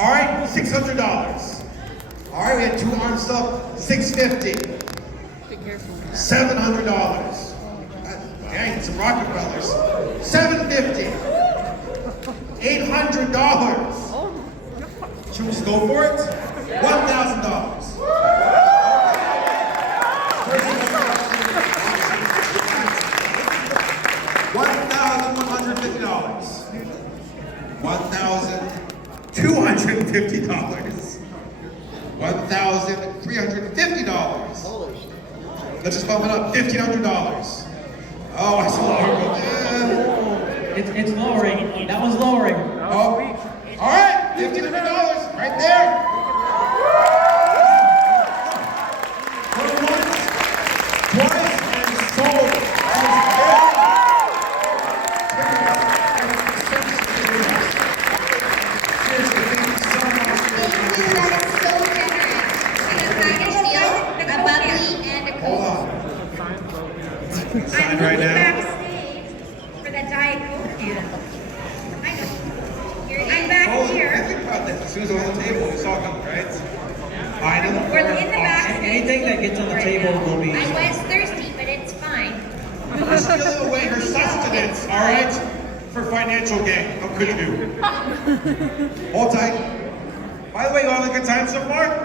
All right, $600. All right, we had 2 arms up, $650. $700. Dang, some Rockefellers. $750. $800. Should we just go for it? $1,000. $1,150. $1,250. $1,350. Let's just bump it up. $1,500. Oh, I saw It's lowering. That was lowering. Oh, all right. $1,500 right there. Going once, twice, and sold. I'm right now. backstage for that Diet Coke can. I know. I'm back here. Think about that. As soon as it's on the table, it's all coming, right? We're in the backstage. Anything that gets on the table will be. I was thirsty, but it's fine. We're stealing away her sustenance, all right? For financial gain. How could you do? Hold tight. By the way, you all had a good time so far?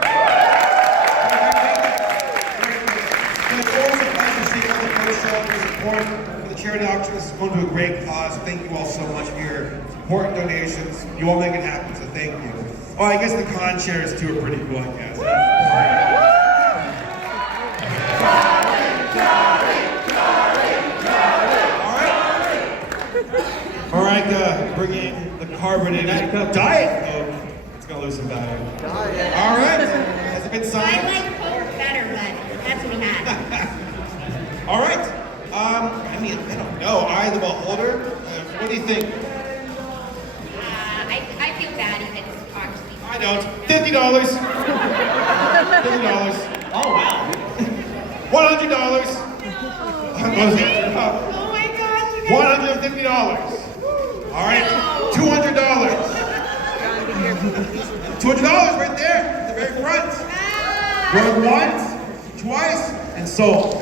It's always a pleasure to see all the post show and your support for the charity auction. This is going to a great cause. Thank you all so much for your support and donations. You all make it happen, so thank you. Oh, I guess the con shares too are pretty cool, I guess. All right, bring in the carbonated Diet Coke. It's gonna lose some value. All right, has it been I signed? like Coke better, but that's what we had. All right. I mean, I don't know. I, the beholder. What do you think? I feel bad even actually. I don't. $50. $50. Oh wow. $100. Oh my gosh. $150. All right. $200. $200 right there at the very front. Going once, twice, and sold.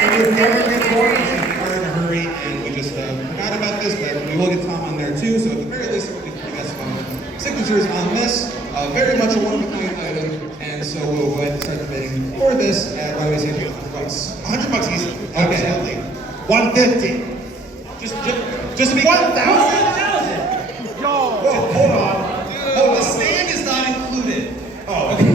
And if you ever get bored, we're in a hurry, and we just forgot about this, but we will get Tom on there too, so at the very least, we'll get you guys some signatures on this. Very much a one-of-a-kind item, and so we'll go ahead and start the bidding for this at, why do we say $100? $100 easy. Okay. Absolutely. $150. Just to be 1,000. Whoa, hold on. Oh, the stand is not included. Oh, okay.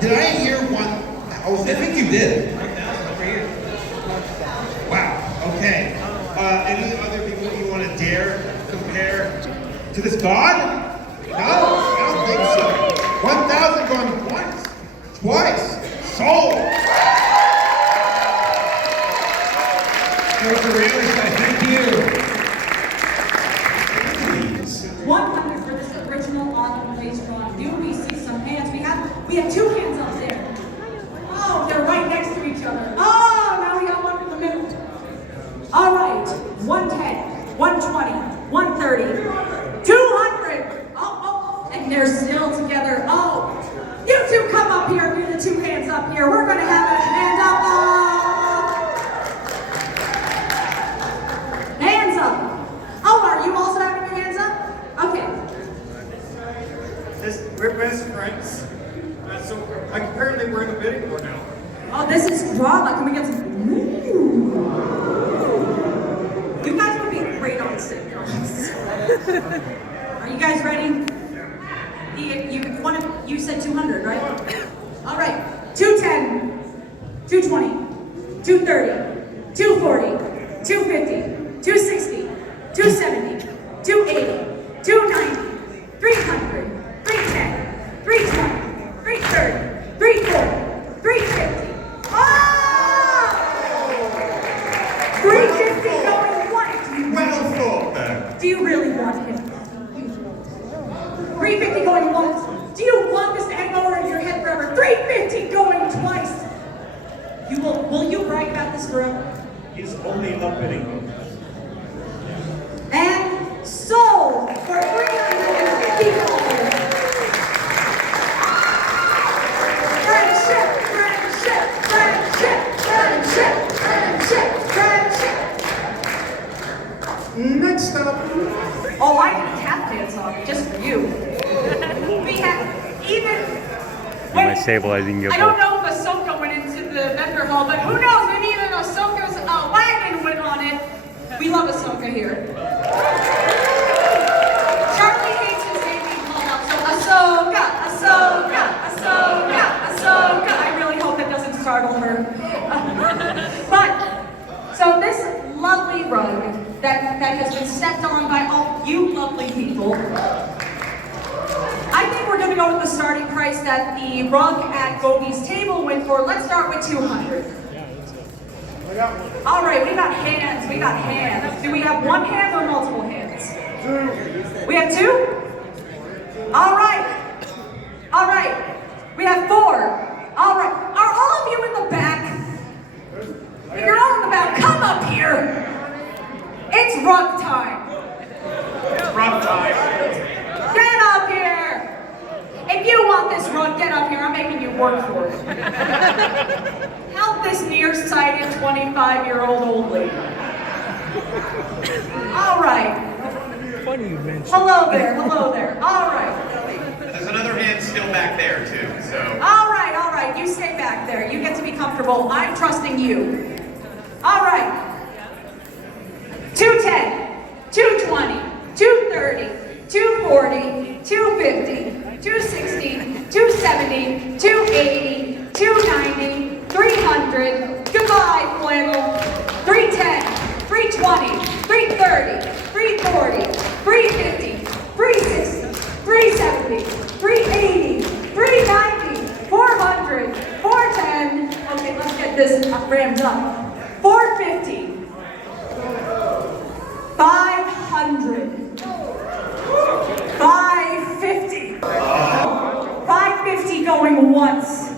Did I hear 1,000? I think you did. Wow, okay. Any other people you want to dare compare to this god? No, I don't think so. 1,000 going once, twice, sold. Thank you. 100 for this original on the place drawing. Do we see some hands? We have 2 hands up there. Oh, they're right next to each other. Oh, now we got one in the middle. All right, 110, 120, 130, 200. Oh, and they're still together. Oh, you two come up here. Do the 2 hands up here. We're gonna have a hand up. Hands up. Oh, are you also having your hands up? Okay. We're best friends. So apparently we're in the bidding war now. Oh, this is drama. Can we get some? Ooh. You guys would be great on sitcoms. Are you guys ready? You said 200, right? All right. 210, 220, 230, 240, 250, 260, 270, 280, 290, 300, 310, 320, 330, 340, 350. Oh! 350 going once. Well thought then. Do you really want him? 350 going once. Do you want this to hang over in your head forever? 350 going twice. Will you brag about this forever? He's only up bidding. Next up, Oh, I can tap dance on it just for you. We have even. Am I stabilizing your I don't boat? know if Ahsoka went into the vendor hall, but who knows? Maybe even Ahsoka's wagon went on it. We love Ahsoka here. Charlie hates his name being called out, so Ahsoka, Ahsoka, Ahsoka, Ahsoka. I really hope that doesn't startle her. But, so this lovely rug that has been stepped on by all you lovely people, I think we're going to go with the starting price that the rug at Bogey's table went for. Let's start with 200. All right, we got hands, we got hands. Do we have one hand or multiple hands? We have two? All right. All right. We have four. All right. Are all of you in the back? If you're all in the back, come up here. It's rug time. rug time. Get up here. If you want this rug, get up here. I'm making you work for it. Help this nearsighted 25-year-old old lady. All right. Funny you mentioned. Hello there. Hello there. All right. There's another hand still back there too, so. All right, all right. You stay back there. You get to be comfortable. I'm trusting you. All right. 210, 220, 230, 240, 250, 260, 270, 280, 290, 300. Goodbye, flannel. 310, 320, 330, 340, 350, 360, 370, 380, 390, 400, 410. Okay, let's get this rammed up. 450. 500. 550. 550 going once.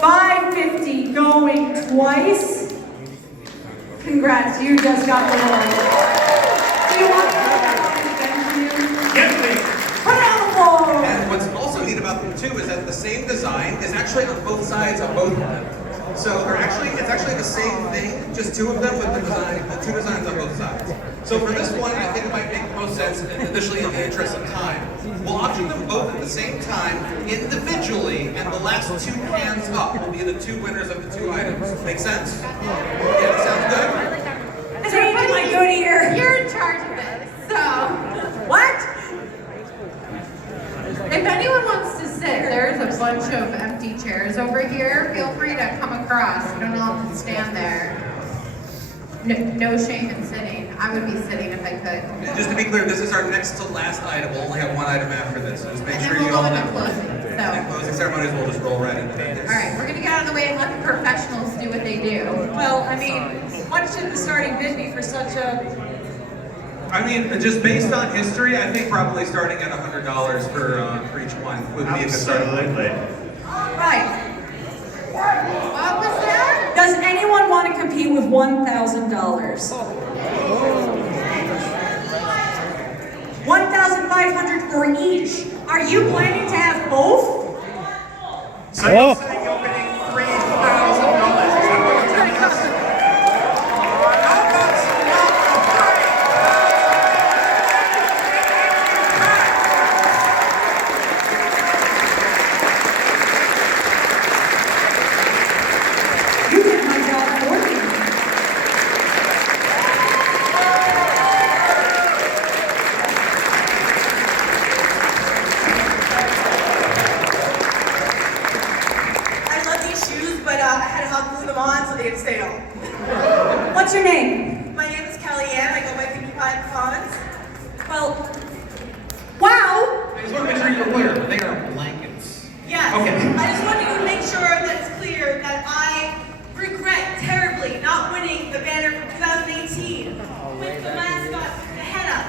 550 going twice. Congrats, you just got the award. Do you want to put that on the bench here? Yes, please. Put it on the floor. And what's also neat about them too is that the same design is actually on both sides of both of them. So it's actually the same thing, just two of them with the two designs on both sides. So for this one, I think it might make the most sense, initially in the interest of time. We'll auction them both at the same time, individually, and the last two hands up will be the two winners of the two items. Make sense? Yeah, sounds good? Take my good ear. You're in charge of it, so. What? If anyone wants to sit, there's a bunch of empty chairs over here. Feel free to come across. You don't all have to stand there. No shame in sitting. I would be sitting if I could. And just to be clear, this is our next to last item. We'll only have one item after this, so just make And sure then you we'll all go into know. closing. And So, closing ceremonies, we'll just roll right into that. all right, we're gonna get out of the way and let the professionals do what they do. Well, I mean, what should the starting bid be for such a... I mean, just based on history, I think probably starting at $100 for each one would be a good starting point. All right. What was that? Does anyone want to compete with $1,000? $1,500 for each. Are you planning to have both? So you're saying you're bidding $3,000? Is that what you're telling us? How about some love for free? You did my job for me. I love these shoes, but I had to help glue them on so they'd stay on. What's your name? My name is Kellyanne. I go by Pinkie Pie Pecans. Well, wow. I just want to make sure you're clear, they are blankets. Yes. Okay. I just wanted to make sure that it's clear that I regret terribly not winning the banner from 2018 with the mascot, the head up,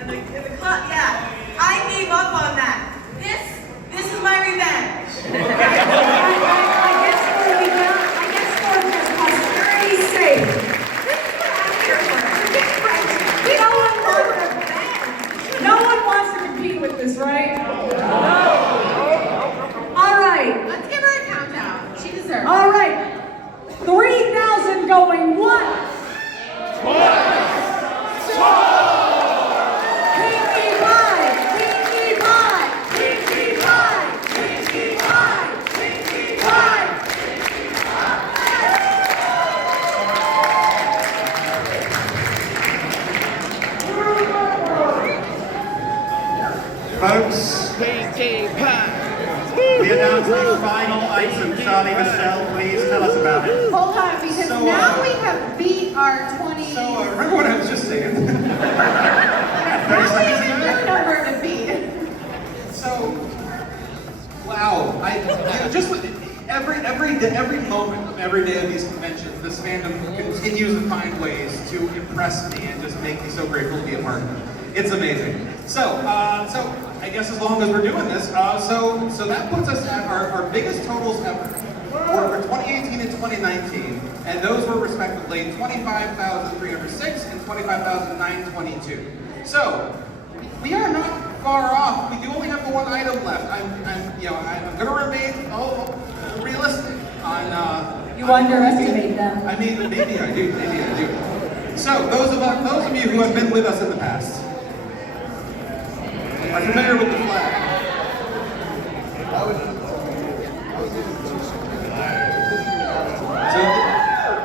and the club. Yeah, I gave up on that. This is my revenge. I guess for just posterity's sake. No one wants to compete with this, right? Folks, we announce the final item. Charlie, Michelle, please tell us about it. Hold on, because So, now we have beat our 20. Remember what I was just saying? Now we have a new number to beat. So, wow, just with every moment of every day of these conventions, this fandom continues to find ways to impress me and just make me so grateful to be a part of it. It's amazing. So I guess as long as we're doing this, so that puts us at our biggest totals ever for 2018 and 2019, and those were respectively 25,306 and 25,922. So we are not far off. We do only have the one item left. I'm going to remain realistic on. You underestimate them. I mean, maybe I do. So those of you who have been with us in the past are familiar with the flag. So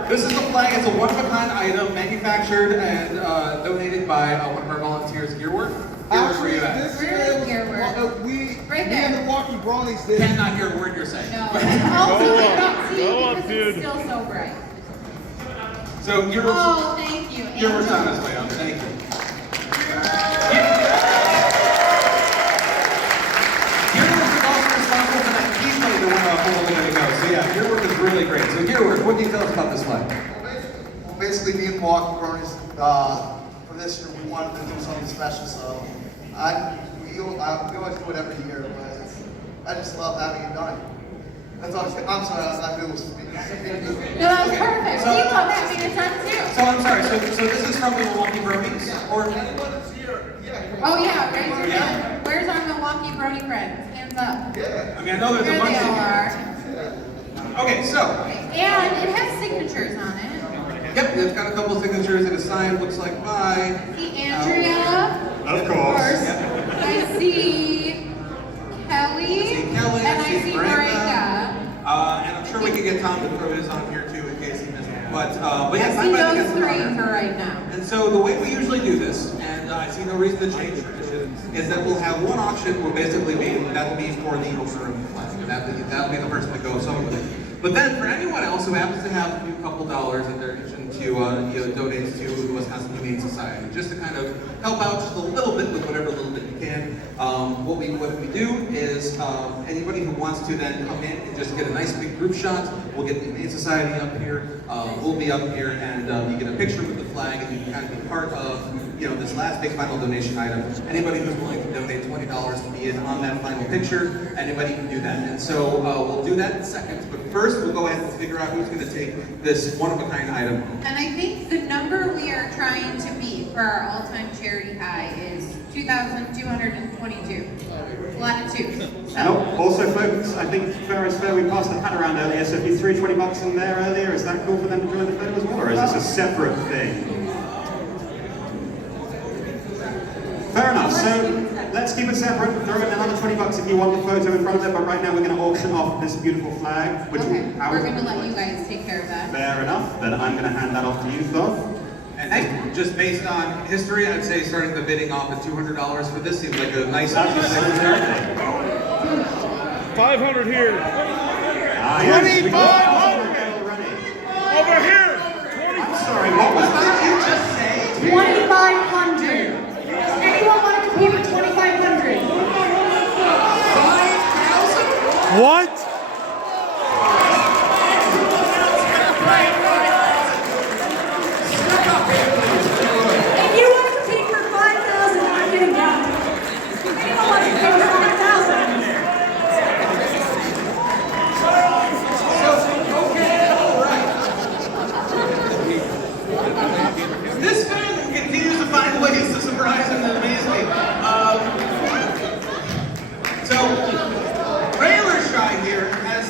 this is the flag. It's a one-of-a-kind item manufactured and donated by one of our volunteers, Gearwork. Gearwork, where are you at? Where's Gearwork? Right Me and there. the Walkie Bronies did. Cannot hear a word you're saying. No. Also, I can't see Go up, because dude. it's still so bright. So Gearwork's Oh, thank you. Gearwork's on his way up. Thank you. Gearwork is also responsible for that key plate that went off a little bit ago. So yeah, Gearwork is really great. So Gearwork, what can you tell us about this flag? Well, basically, me and the Walkie Bronies, for this year, we wanted to do something special. So we always do it every year, but I just love having it done. That's all. I'm sorry, I knew it was. No, that was perfect. So- We love having it done too. So I'm sorry. So this is from the Milwaukee Bronies, or Anyone that's here, yeah. Oh yeah, raise your Yeah. hand. Where's our Milwaukee Brony friends? Hands up. Yeah. I mean I know there's Here a bunch they all of are. you. Okay, so And it has signatures on it. yep, it's got a couple of signatures and a sign. Looks like mine. See Andrea. Of course. I see Kelly. Kelly, And I see Marika. And I'm sure we can get Tom to throw his on here too in case he missed it. But yeah, I sign see by the those guest three honor. for right now. And so the way we usually do this, and I see no reason to change tradition, is that we'll have one auction where basically that'll be for the owner of the flag. And that'll be the person that goes home with it. But then for anyone else who happens to have a few couple dollars in their kitchen to donate to the Wisconsin Humane Society, just to kind of help out just a little bit with whatever little bit you can. What we do is anybody who wants to then come in and just get a nice big group shot. We'll get the Humane Society up here. We'll be up here, and you get a picture with the flag, and you can kind of be part of this last big final donation item. Anybody who's willing to donate $20 to be in on that final picture, anybody can do that. And so we'll do that in seconds. But first, we'll go ahead and figure out who's going to take this one-of-a-kind item. And I think the number we are trying to beat for our all-time charity high is 2,222. A lot of twos. And also, folks, I think fair is fair. We passed the hat around earlier, so if you threw $20 in there earlier, is that cool for them to join the photo as well, or is this a separate thing? Fair enough. So let's keep it separate. Throw in another $20 if you want the photo in front of it. But right now, we're going to auction off this beautiful flag, which Okay, we're going to let you guys take care of that. Fair enough. Then I'm going to hand that off to you, Thoth. And just based on history, I'd say starting the bidding off at $200 for this seems like a nice. That's the secretary. 500 here. Yes, we got already. Over here. I'm sorry, what was that you just say? 2,500. Anyone want to compete with 2,500? 5,000? What? If you want to compete for 5,000, I'm getting down. Anyone want to compete for 5,000? This fan continues to find ways to surprise and amaze me. So, Trailer Shy here has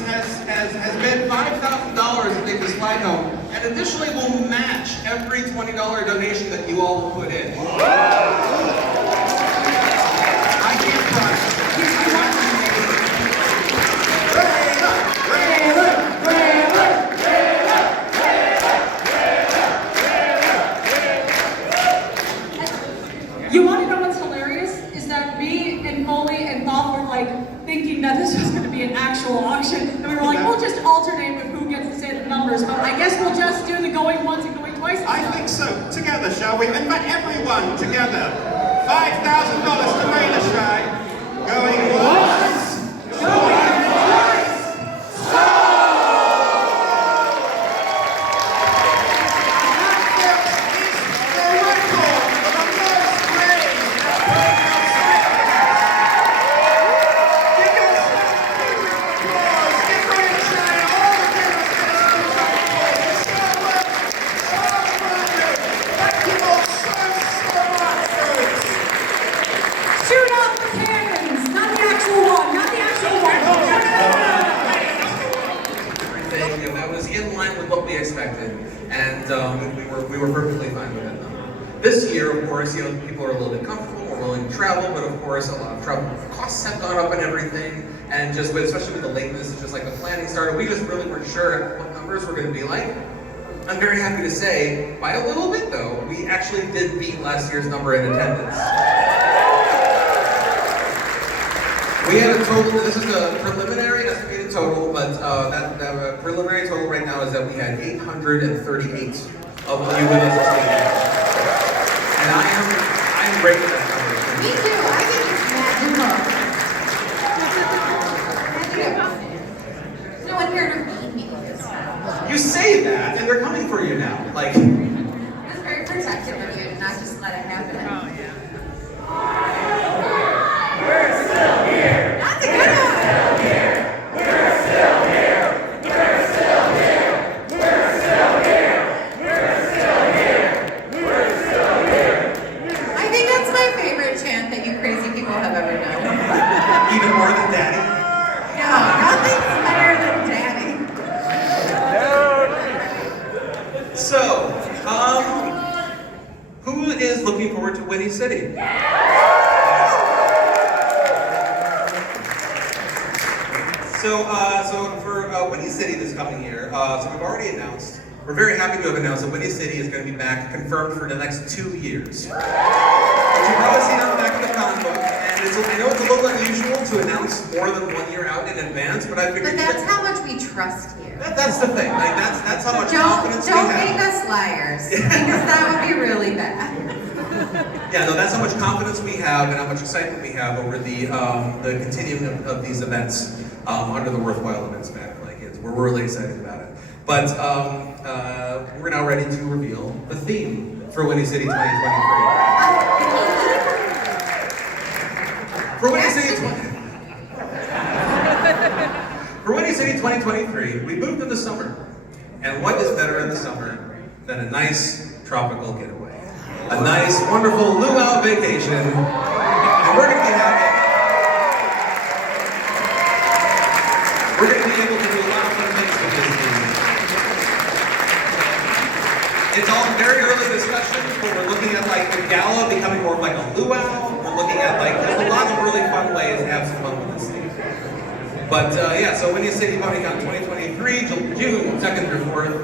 bid $5,000 to take this flag home, and additionally will match every $20 donation that you all will put in. I can't promise. You want to know what's hilarious? Is that me and Foley alternate with who gets to say the numbers, but I guess we'll just do the going once and going twice. I think so. Together, shall we? In fact, everyone together. $5,000 to Maida Shy. Going once. Going twice. Shoot out the cannons! Not the actual one! Not the actual one! Everything, that was in line with what we expected, and we were perfectly fine with it. This year, of course, people are a little bit comfortable, we're willing to travel, but of course, a lot of travel costs have gone up and everything, and especially with the lateness, it's just like the planning started, we just really weren't sure what numbers were going to be like. I'm very happy to say, by a little bit though, we actually did beat last year's number in attendance. We had a total, this is a preliminary estimated total, but that preliminary total right now is that we had 838 of you with us this weekend. And I'm great with that number. Me too. I think it's magical. No one here to beat me this time. You say that, and they're coming for you now. Like, I was very protective of you to not just let it happen. Oh, yeah. We're still here. That's a good one. We're still here. We're still here. We're still here. We're still here. We're still here. I think that's my favorite chant that you crazy people have ever done. Even more than Daddy. No, nothing's better than Daddy. so, who is looking forward to Winnie City? So for Winnie City this coming year, so we've already announced, we're very happy to have announced that Winnie City is going to be back, confirmed for the next 2 years. But you've probably seen on the back of the comic book, and I know it's a little unusual to announce more than 1 year out in advance, but I figured But that's how much we trust you. that's the thing. Like that's how much confidence we Don't have. make us liars, because that would be really bad. Yeah, no, that's how much confidence we have and how much excitement we have over the continuing of these events under the Worthwhile Events banner. Like, we're really excited about it. But we're now ready to reveal the theme for Winnie City 2023. For Winnie City 2023, we moved to the summer. And what is better in the summer than a nice tropical getaway? A nice, wonderful luau vacation. And we're going to be able to do a lot of fun things with this theme. It's all very early discussion, but we're looking at like the gala becoming more of like a luau. We're looking at like, there's a lot of really fun ways to have some fun with this theme. But yeah, so Winnie City BronyCon 2023, June 2nd through 4th.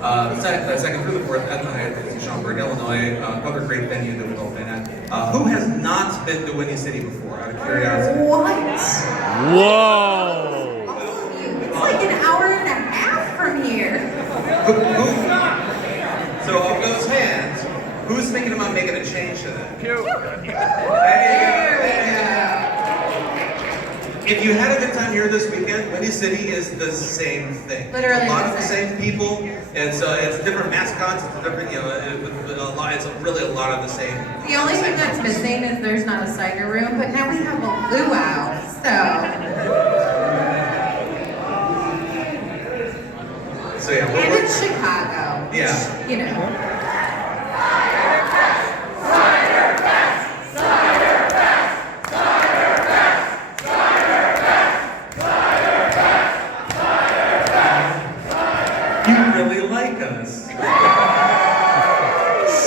The second through the 4th at the Hyatt in Schaumburg, Illinois. Another great venue that we've all been at. Who has not been to Winnie City before, out of curiosity? What? Whoa! It's like an hour and a half from here. So of those hands, who's thinking about making a change to that? There we go. If you had a good time here this weekend, Winnie City is the same thing. Literally a lot the of the same. same people. It's different mascots. It's different, it's really a lot of the same. The only thing that's missing is there's not a cider room, but now we have a luau, So yeah, and it's Chicago. Which, Yeah. You know. You really like us.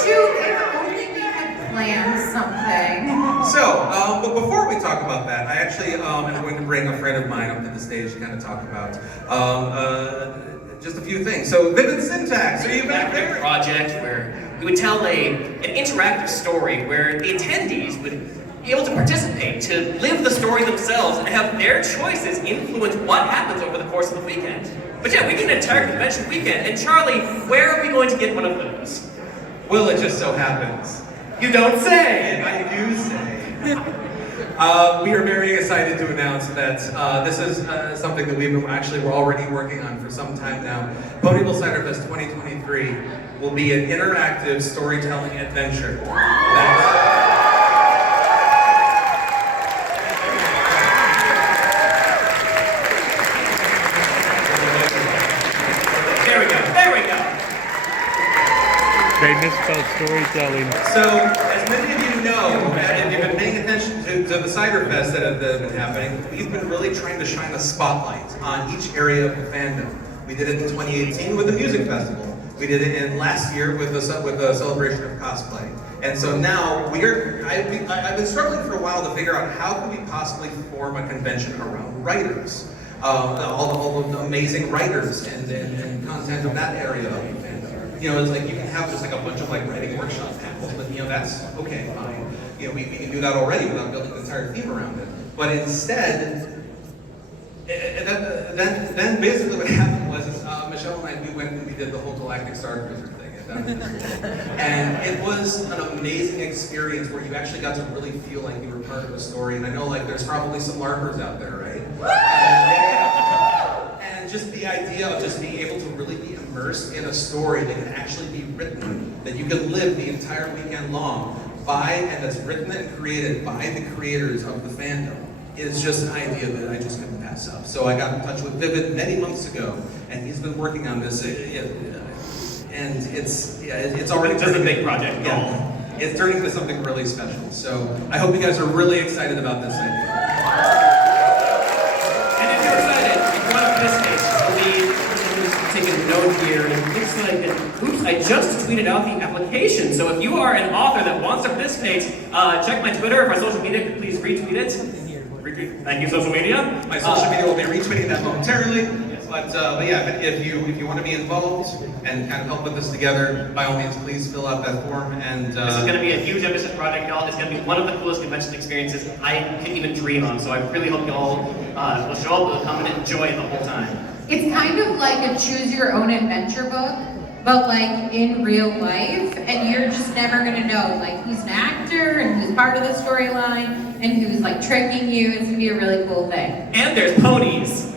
Shoot, if only we had planned something. So, but before we talk about that, I actually am going to bring a friend of mine up to the stage to kind of talk about just a few things. So, Vivid Syntax, are you back there? Project where we would tell an interactive story where the attendees would be able to participate, to live the story themselves, and have their choices influence what happens over the course of the weekend. But yeah, we get an entire convention weekend. And Charlie, where are we going to get one of those? Well, it just so happens. You don't say! And I do say. We are very excited to announce that this is something that we're already working on for some time now. Ponyville Ciderfest 2023 will be an interactive storytelling adventure. There we go. They misspelled storytelling. So, as many of you know, if you've been paying attention to the Ciderfest that have been happening, we've been really trying to shine a spotlight on each area of the fandom. We did it in 2018 with the music festival. We did it in last year with the celebration of cosplay. And so now I've been struggling for a while to figure out how can we possibly form a convention around writers. All the amazing writers and content of that area of the fandom. You know, it's like you can have just like a bunch of like writing workshop panels, but you know, that's okay, fine. You know, we can do that already without building an entire theme around it. But instead, then basically what happened was Michelle and I, we went and we did the whole Galactic Star Cruiser thing. And it was an amazing experience where you actually got to really feel like you were part of a story. And I know like there's probably some LARPers out there, right? And just the idea of just being able to really be immersed in a story that can actually be written, that you can live the entire weekend long and that's written and created by the creators of the fandom, is just an idea that I just couldn't pass up. So I got in touch with Vivid many months ago, and he's been working on this, and it's already It's just a big project. Yeah, it's turning into something really special. So I hope you guys are really excited about this idea. And if you're excited, if you want to participate, I'm taking a note here. It looks like, oops, I just tweeted out the application. So if you are an author that wants to participate, check my Twitter. If my social media could please retweet it. Thank you, social media. My social media will be retweeting that momentarily. But yeah, if you want to be involved and kind of help put this together, by all means, please fill out that form. And this is going to be a huge ambitious project, y'all. It's going to be one of the coolest convention experiences I can even dream of. So I really hope y'all will show up, will come and enjoy it the whole time. It's kind of like a choose your own adventure book, but like in real life, and you're just never gonna know like who's an actor and who's part of the storyline and who's like tricking you. It's gonna be a really cool thing. And there's ponies.